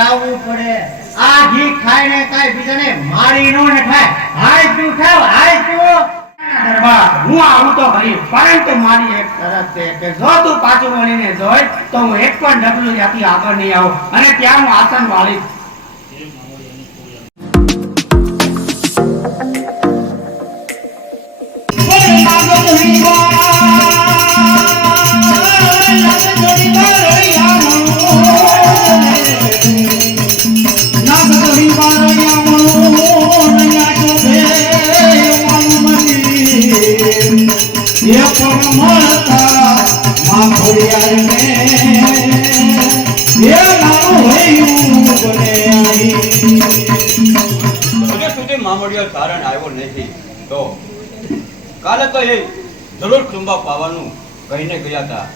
અટકાવવું પડે. આ ઘી ખાઈને કાઈ બીજાને મારી નો ને ખાય. હાય તું ખાવ, હાય તું. દરબાર હું આવું તો ખરી, પરંતુ મારી એક શરત છે કે જો તું પાછું વળીને જોઈ તો હું એક પણ ડગલું ત્યાંથી આગળ નહીં આવું અને ત્યાં હું આસન વાળીશ. કારણ આવ્યો નથી તો કાલે તો એ જરૂર ચુંબા પાવાનું કહીને ગયા હતા,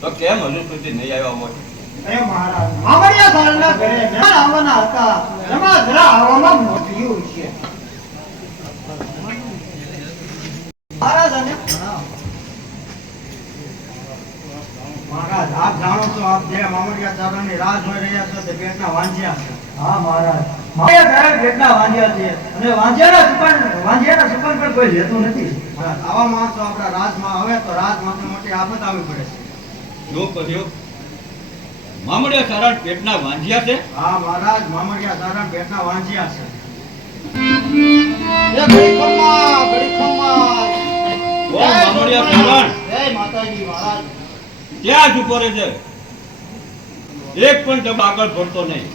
તો કેમ હજુ સુધી નહીં આવ્યા હોય? એ મહારાજ મામડિયા સારના ઘરે મહેમાન આવવાના હતા, એમાં જરા આવવામાં મોડ્યું છે. મહારાજ અને મહારાજ આપ જાણો છો, આપ જે મામડિયા સારાની રાહ જોઈ રહ્યા છો તે પેટના વાંજ્યા છે. હા મહારાજ, મામડિયા સારા પેટના વાંજ્યા છે અને વાંજ્યાના સુપન પર કોઈ લેતું નથી. આવા માણસો આપણા રાજમાં આવે તો રાજમાંથી મોટી આફત આવી પડે છે. શું કહ્યું? મામડિયા સારા પેટના વાંજ્યા છે? હા મહારાજ, મામડિયા સારા પેટના વાંજ્યા છે. ક્યાં જ ઉભો રહે છે? એક પણ ડબ આગળ ભરતો નહીં.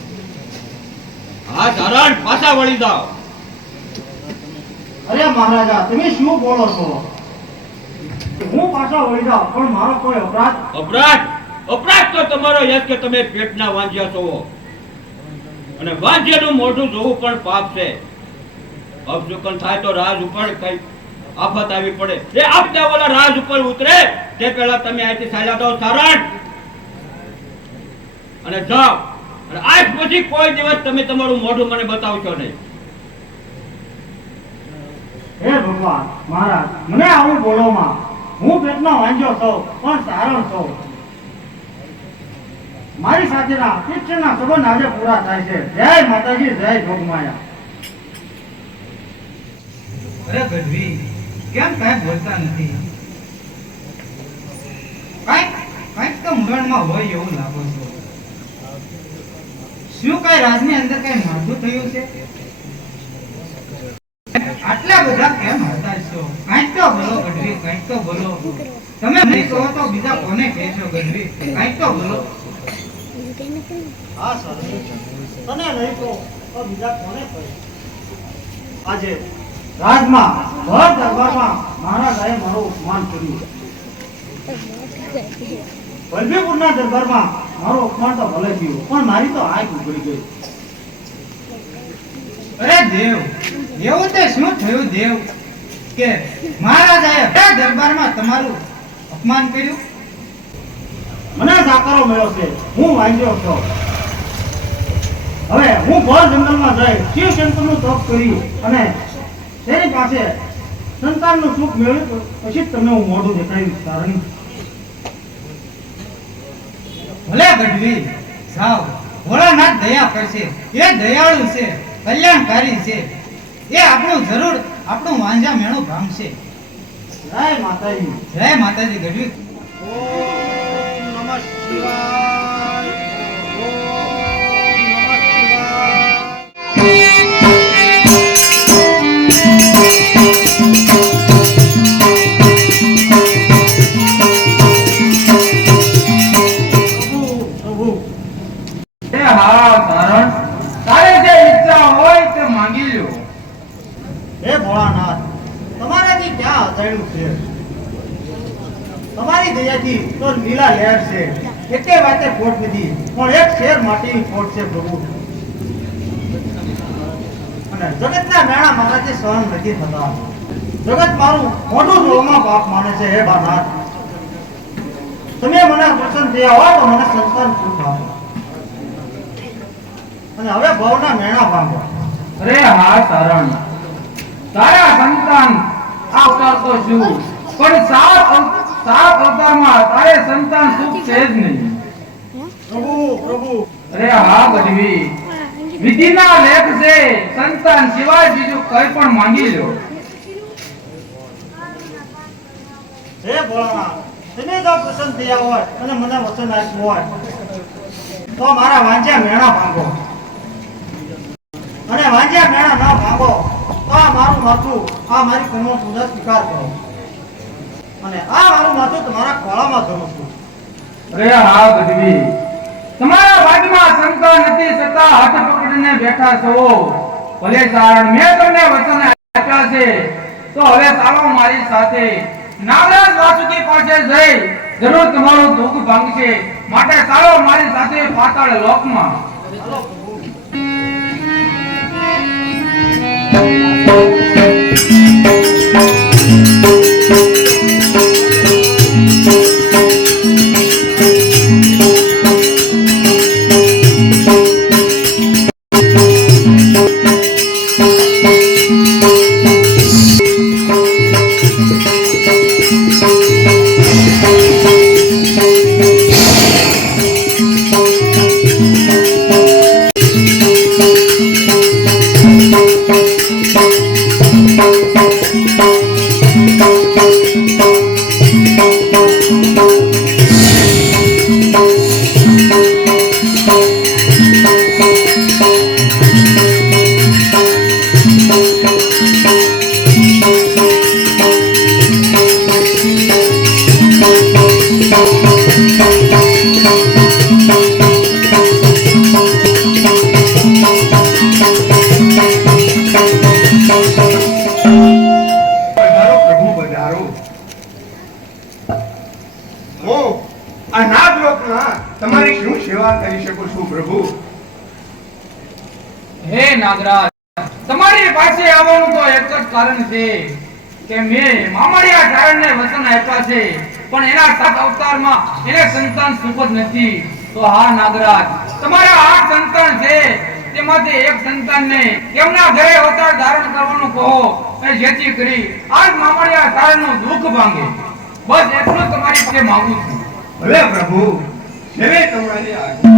હા સારણ, પાછા વળી જાઓ. અરે મહારાજા, તમે શું બોલો છો? હું પાછા વળી જાઉં, પણ મારો કોઈ અપરાધ? અપરાધ તો તમારો યસ કે તમે પેટના વાંજ્યા છો, અને વાંજ્યાનું મોઢું જોવું પણ પાપ છે. અપશુકન થાય તો રાજ ઉપર કઈ આફત આવી પડે. એ આપતા ઓલા રાજ ઉપર ઉતરે તે પહેલા તમે અહીંથી ચાલ્યા જાઓ સારણ, અને જાઓ. અને આજ પછી કોઈ દિવસ તમે તમારું મોઢું મને બતાવશો નહીં. હે ભગવાન મહારાજ, મને આવું બોલોમાં. હું પેટનો વાંજ્યો છું, પણ સારણ છું. મારી સાથેના તીક્ષણના સંબંધ આજે પૂરા થાય છે. જય માતાજી, જય જોગમાયા. અરે ગઢવી, કેમ કઈ બોલતા નથી? કઈક તો મૂંઝવણમાં હોય એવું લાગો છો. શું કઈ રાજની અંદર કઈ માથું થયું છે? આટલા બધા કેમ હતા છો? કઈક તો બોલો ગઢવી, કઈક તો બોલો. તમે નહીં કહો તો બીજા કોને કહેશો ગઢવી? કઈક તો બોલો. હા સર, તને નહીં કહો તો બીજા કોને કહે? આજે રાજમાં ભર દરબારમાં મહારાજાએ મારું અપમાન કર્યું. વલ્લભીપુરના દરબારમાં મારું અપમાન તો ભલે થયું, પણ મારી તો આંખ ઉઘડી ગઈ. અરે દેવ, એવું તે શું થયું દેવ કે મહારાજાએ દરબારમાં તમારું અપમાન કર્યું? મને સાકારો મળ્યો છે, હું વાંજ્યો છું. હવે હું ભર જંગલમાં જઈ શિવશંકરનું તપ કરી અને તેની પાસે સંતાનનું સુખ મેળવ્યું, પછી તમને હું મોઢું દેખાડીશ તારણી. ભલે ગઢવી, જાઓ. ભોળાનાથ દયા કરશે. એ દયાળુ છે, કલ્યાણકારી છે. એ આપણું વાંજા મેણું ભાંગશે. જય માતાજી. જય માતાજી ગઢવી. ઓમ નમઃ શિવાય. ઓમ નમઃ હે ભોળાનાથ, તમારાથી ક્યાં અજાણ્યું છે? તમારી દયાથી તો લીલા લહેર છે. એકે વાતે ખોટ નથી, પણ એક શેર માટેની ખોટ છે પ્રભુ. અને જગતના મેણા મારાથી સહન નથી થતા. જગત મારું મોઢું જોવામાં પાપ માને છે. હે ભોળાનાથ, તમે મને પ્રસન્ન થયા હોય તો મને સંતાન સુખ આપો અને હવે ભવના મેણા ભાંગો. અરે હા સારણ, તારા સંતાન આવતા તો શું, પણ સાત અવતારમાં તારે સંતાન સુખ છે જ નહીં. પ્રભુ પ્રભુ અરે હા ગઢવી, વિધિના લેખ છે, સંતાન સિવાય બીજું કંઈ પણ માંગી લો. હે ભોળાનાથ, તમે જો પ્રસન્ન થયા હોય અને મને વચન આપ્યું હોય તો મારા વાંજ્યા મેણા ભાંગો, અને વાંજ્યા મેણા ના ભાંગો તો આ મારું માથું, આ મારી કન્યા સુંદર સ્વીકાર કરો, અને આ મારું માથું તમારા ખોળામાં ધરું છું. અરે હા ગઢવી, તમારા ભાગમાં સંતાન નથી છતાં હાથ પકડીને બેઠા છો. ભલે સારણ મેં તમને વચન આપ્યા છે તો હવે ચાલો મારી સાથે. નાગરાજ વાસુકી પાસે જઈ જરૂર તમારું દુઃખ ભાંગશે, માટે ચાલો મારી સાથે પાતાળ લોકમાં. ચાલો પ્રભુ. તમારી શું સેવા કરી શકું છું પ્રભુ? હે નાગરાજ, તમારી પાસે આવવાનું તો એક જ કારણ છે કે મેં મામડિયા ચારણને વચન આપ્યા છે, પણ એના 7 અવતારમાં એને સંતાન સુખદ નથી. તો હા નાગરાજ, તમારા 8 સંતાન છે, તેમાંથી એક સંતાનને કેમના ઘરે અવતાર ધારણ કરવાનું કહો, અને જેથી કરી આજ મામડિયા ચારણનું દુઃખ ભાંગે. બસ એટલું તમારી પાસે માંગુ છું. ભલે પ્રભુ, સેવે તમારી આજ્ઞા.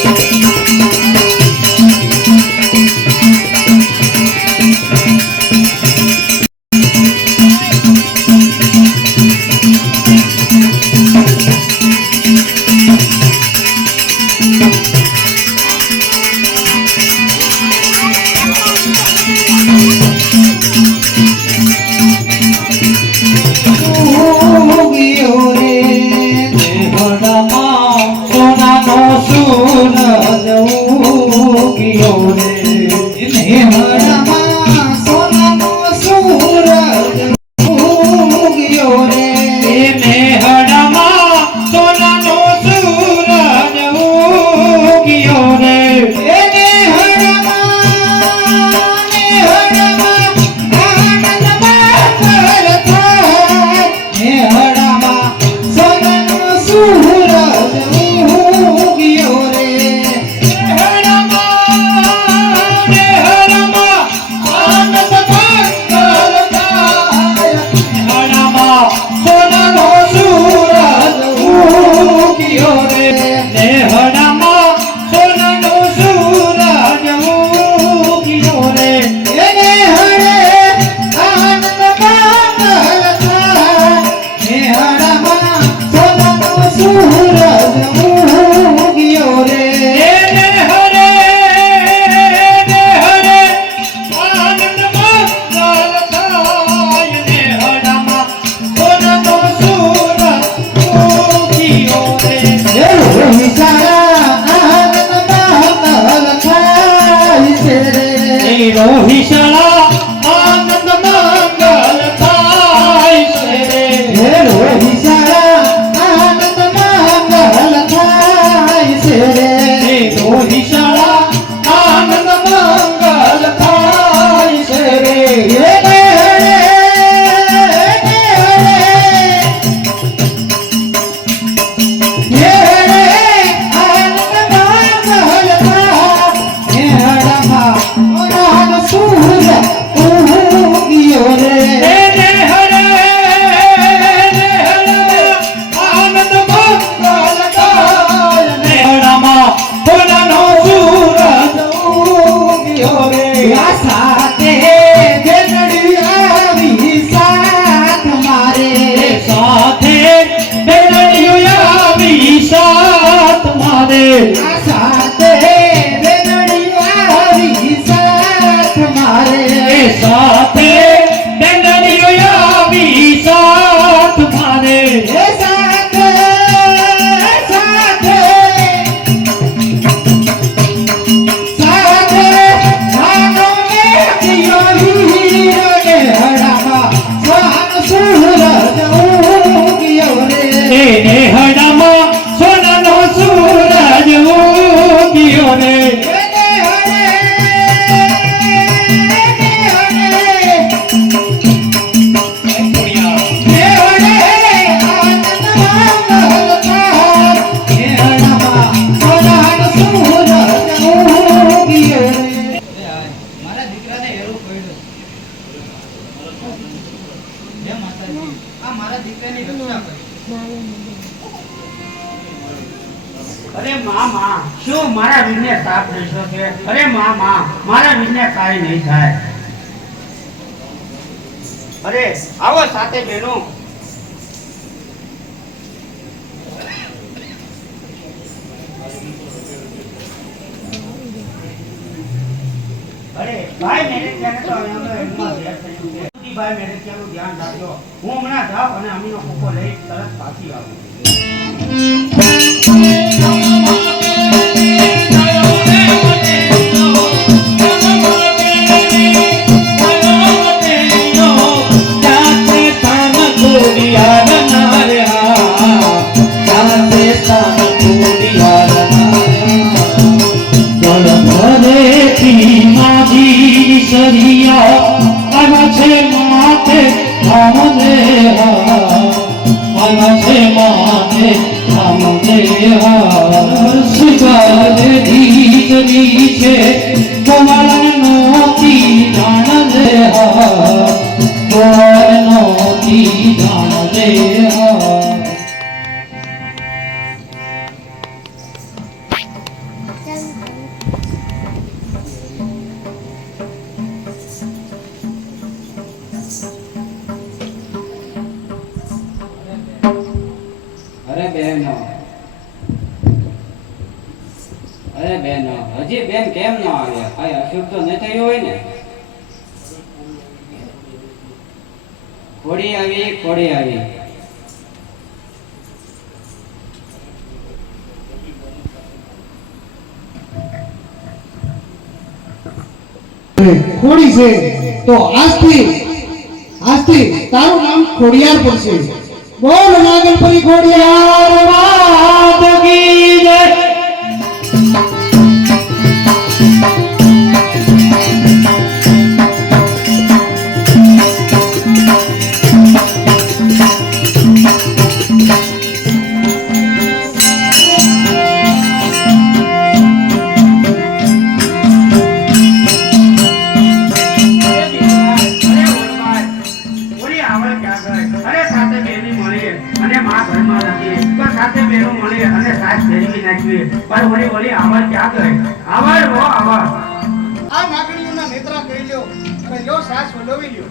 Thank you. મારા વીરને સાફ દેશો છે. અરે માં મારા વીરને કાંઈ નહીં થાય. અરે આવો સાથે બહેનો. અરે ભાઈ મેરે ત્યાં તો અમે એમમાં શેર કર્યું છે. ભાઈ મેરે ત્યાંનું ધ્યાન રાખજો. હું હમણાં જાઉં અને અમીનો કોકો લઈ તરત પાછી આવું. અરે બેન હજી બેન કેમ ન આવ્યા? કઈ અશુભ તો ન થયું હોય ને? ખોડી આવી. ખોડી છે તો આજથી તારું નામ ખોડિયાર પડશે. બોલ નાગલપરી ખોડિયાર વાત કી જય. આ નાગણીઓના નેત્રા કરી લ્યો અને લ્યો સાસ વલોવી લ્યો.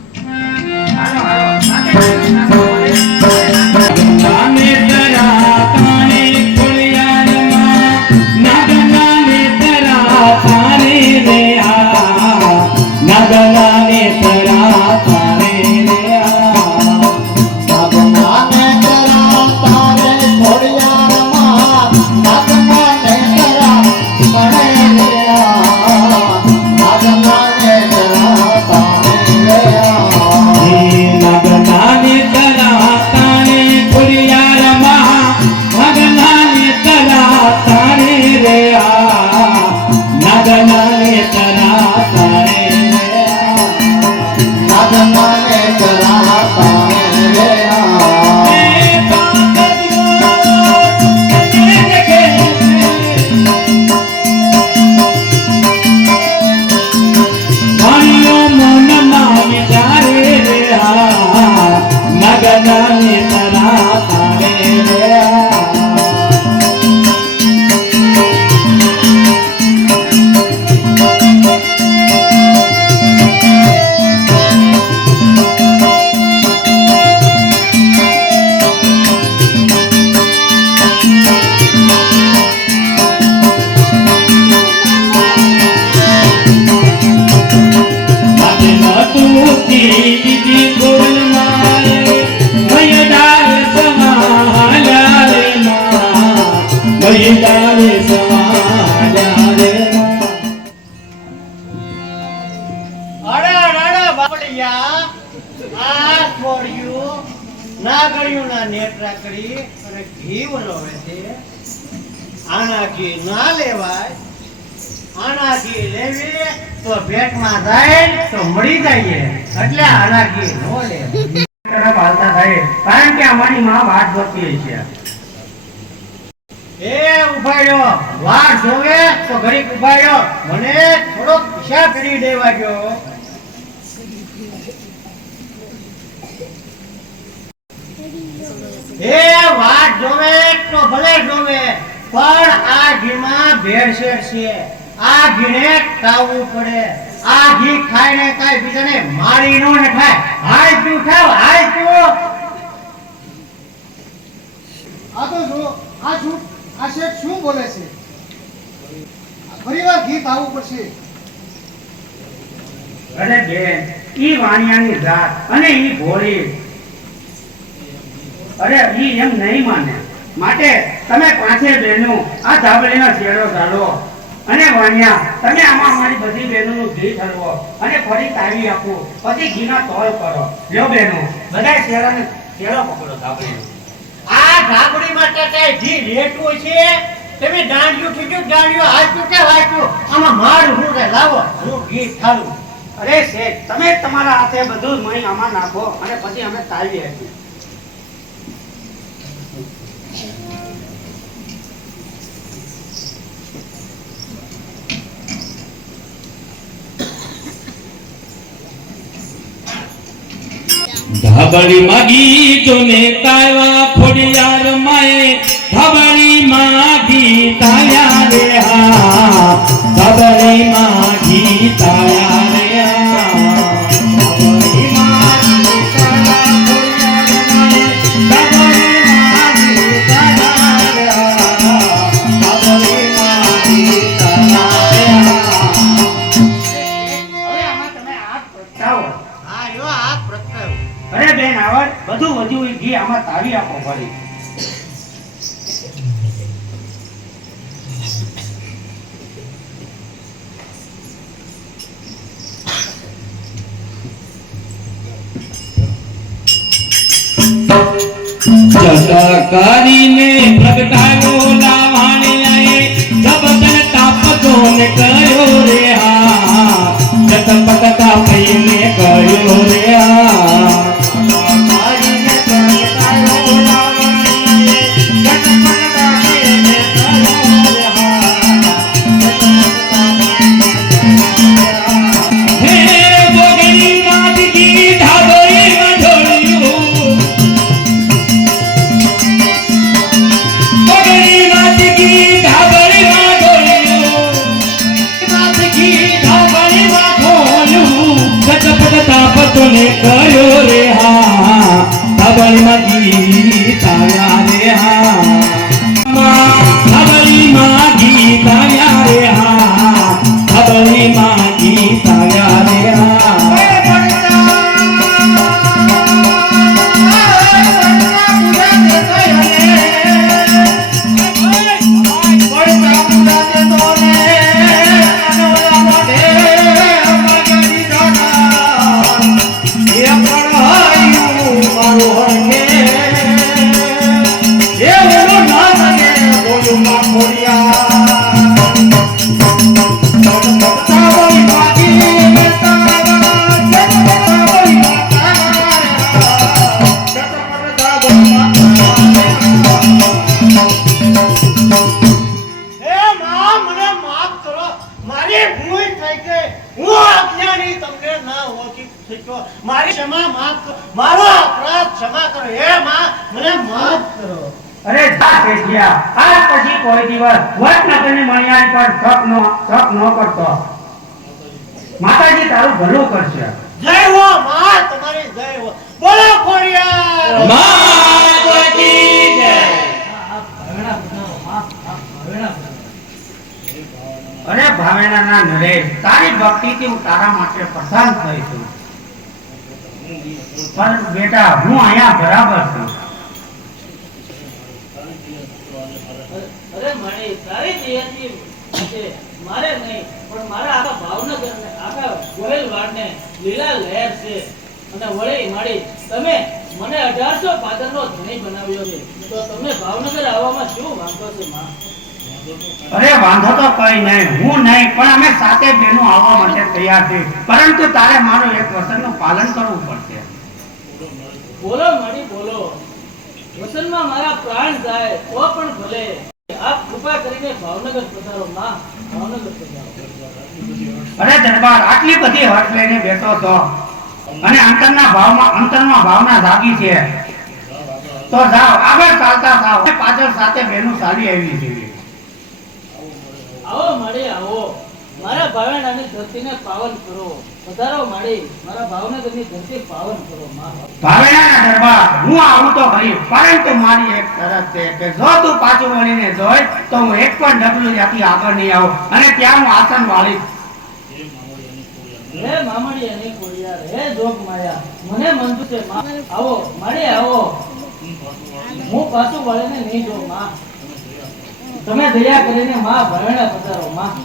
નાગણીઓના નેત્રા કરી અને ઘી વલોવે છે. આના ઘી ના લેવાય. આના ઘી લેવી તો પેટમાં જાય તો મળી જાય. એટલે આના ઘી નો લે તરફ હાલતા થાય. કારણ કે અમારી માં વાટ જોતી છે. એ ઉભાડ્યો વાટ જોવે તો ઘડીક ઉભાડ્યો. મને થોડો પિશાબ કરી દેવા ગયો. એ વાટ જોવે તો ભલે જોવે પણ આ ઘીમાં ભેળસેળ છે. આ ઘીને ખાવું પડે. આ ઘી ખાઈને કાંઈ બીજાને મારી નો નખાય. હાય તું ખાવ, હાય તું. આ તો જો આ શેઠ શું બોલે છે? ફરીવાર ઘી ખાવું પડશે. અરે બેન, ઈ વાણિયાની જાત અને ઈ ભોળી. અરે ઈ એમ નહીં માને. માટે તમે પાંચે બહેનો આ ધાબળીનો શેડો ચાલો અને વાણિયા તમે આમાં અમારી બધી બહેનોનું ઘી ઠરવો અને ફરી તાવી આપો, પછી ઘીનો તોલ કરો. લ્યો બહેનો, બધા શેડાને શેડો પકડો ધાબળીનો. આ ઢાબડી માટે કાંઈ ઘી રેટવું છે? તમે દાંડિયું ઠીક્યું, દાંડિયું હાચું કે વાચું? આમાં મારું હું રે લાવો, હું ઘી ઠાલું. અરે શેઠ, તમે તમારા હાથે બધું મહી આમાં નાખો અને પછી અમે તાવી આપીએ. ધાબળી માગી તો ને તાવા ફોડિયાર માએ ધાબળી માગી તાયા રે હા ધાબળી માગી તાયા રે હા ધાબળી માગી તાયા ધાબળી માગી તાયા રે હા ધાબળી માગી તાયા રે હા. હવે આમાં તમે હાથ પ્રગટાવો. હા, જો આ પ્રસ્તાવ. અરે બેન, આવડ બધું વધ્યું એ ઘી આમાં તાવી આપો ફરી. કરીને પ્રગટાયો લાવાણિયાએ જબદન તાપતો ને કર્યો રે હા જતપટ તાપીને કર્યો રે હા કરીને પ્રગટાયો લાવાણિયાએ જતપટ તાપીને કર્યો રે હા હે બોગણી માદગી ઢાબળી મઢોળ્યું ને કર્યો રે હા ધાબળી માગી તાયા રે હા ધાબળી માગી તાયા રે હા ધાબળી માગી તાયા રે હા હે માં, મને માફ કરો. મારી ભૂલ થઈ ગઈ. હું અજ્ઞાની તમને ના ઓળખી શક્યો. મારી ક્ષમા માફ કરો. મારો અપરાધ ક્ષમા કરો. હે માં, મને માફ કરો. અરે જા ભેજિયા, આજ પછી કોઈ દિવસ વડનગરની મણિયારી પર શક ન કરતો. માતાજી તારું ભલું કરશે. જય હો માં, તમારી જય હો. બોલો ખોડિયાર. માતાજી જય. અરે ભાવેણાના નરેશ, તારી ભક્તિથી હું તારા માટે પ્રસન્ન થઈ છું. પણ બેટા, હું અહીંયા બરાબર છું. અરે મણી તારી દયાથી છે, મારે નહીં પણ મારા આખા ભાવનગરને આખા ગોહિલવાડને લીલા લહેર છે. અને વળી માડી તમે મને 1800 પાદરનો ધણી બનાવ્યો છે, તો તમે ભાવનગર આવવામાં શું વાંધો છે માં? અરે વાંધો તો કઈ નહીં, હું નહીં પણ અમે સાતે બહેનો આવવા માટે તૈયાર છે. પરંતુ તારે મારું એક વચનનું પાલન કરવું પડશે. બોલો માડી બોલો. વસનમાં મારા પ્રાણ જાય તો પણ ભલે, આપ કૃપા કરીને ભાવનગર પધારો માં, ભાવનગર પધારો. અરે દરબાર, આટલી બધી હઠ લઈને બેઠો છો અને અંતરના ભાવના જાગી છે, તો જાઓ આગળ ચાલતા થાઓ. પાછળ સાથે બહેનો ચાલી આવી છે. આવો મારા ભાવેણાની ધરતીને પાવન કરો. પધારો માડી મારા ભાવનગરની ધરતી પાવન કરો માં. ભાવેણાના દરબાર હું આવું તો ખરી, પરંતુ મારી એક શરત છે કે જો તું પાછું વળીને જોઈ તો હું એક પણ ડગલું ત્યાંથી આગળ નહીં આવું અને ત્યાં હું આસન વાળીશ. હે મામડિયાની કોડિયાર, હે જોગ માયા, મને મંજૂર છે માં. આવો માડી આવો, હું પાછું વળીને નહીં જોઉં માં. તમે દયા કરીને માં ભાવેણા પધારો માં.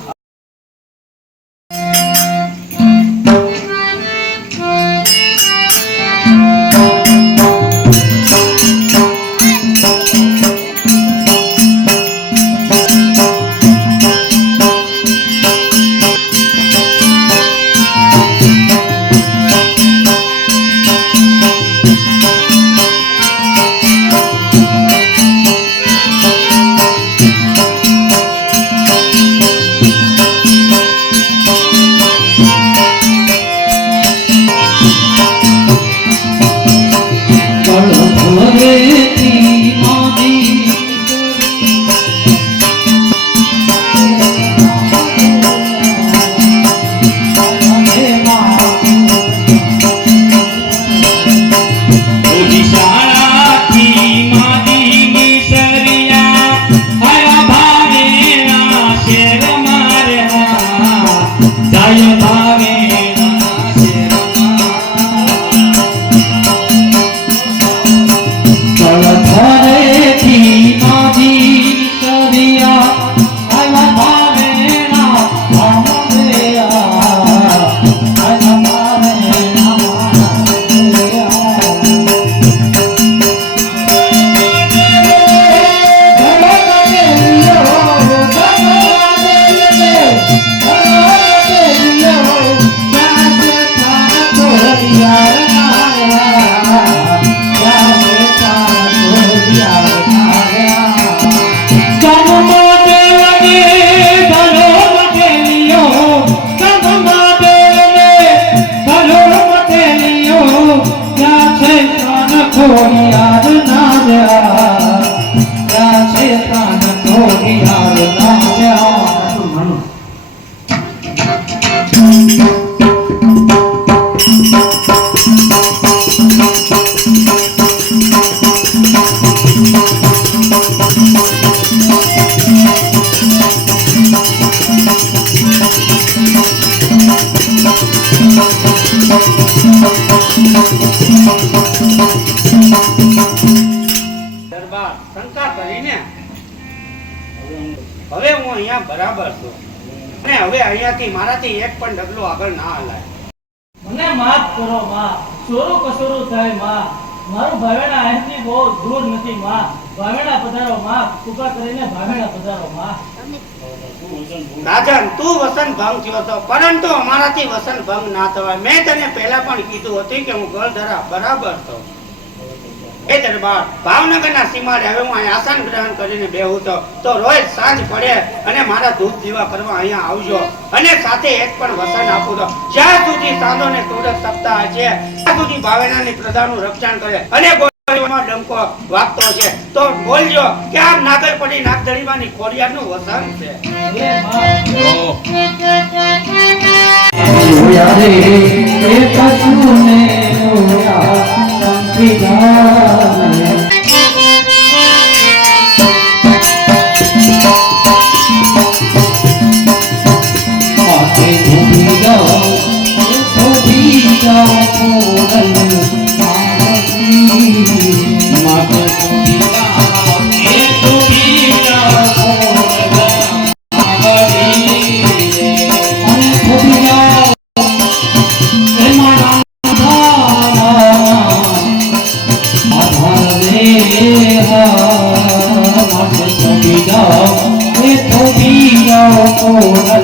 દરબાર શંકા કરીને હવે હું અહીંયા બરાબર છું અને હવે અહીંયાથી મારાથી એક પણ ડગલું આગળ ના હલાય. મને માફ કરો માં. ચોરું કસોરું થાય માં. મારું ભાવેણા અહીંથી બહુ દૂર નથી માં. ભાવેણા પધારો માં. કૃપા કરીને ભાવેણા પધારો માં. રાજન તું વસન ભંગ થયો હતો, પરંતુ અમારાથી વસન ભંગ ના થવાય. મેં તને પહેલા પણ કીધું હતું કે હું ગળધરા બરાબર છું. એ દરબાર ભાવનગરના સીમાડે હવે હું અહીં આસન ગ્રહણ કરીને બેહું તો રોજ સાંજ પડે અને મારા દૂધ દીવા કરવા અહીંયા આવજો અને સાથે એક પણ વસન આપું તો જ્યાં સુધી સાંધો ને સુરત સપ્તાહ છે ત્યાં સુધી ભાવેણાની પ્રજાનું રક્ષણ કરે અને ગોળીમાં ડંકો વાગતો છે તો બોલજો કે આ નાગરપડી નાગદડીમાંની ખોડિયારનું વસન છે. હે માં. Oh,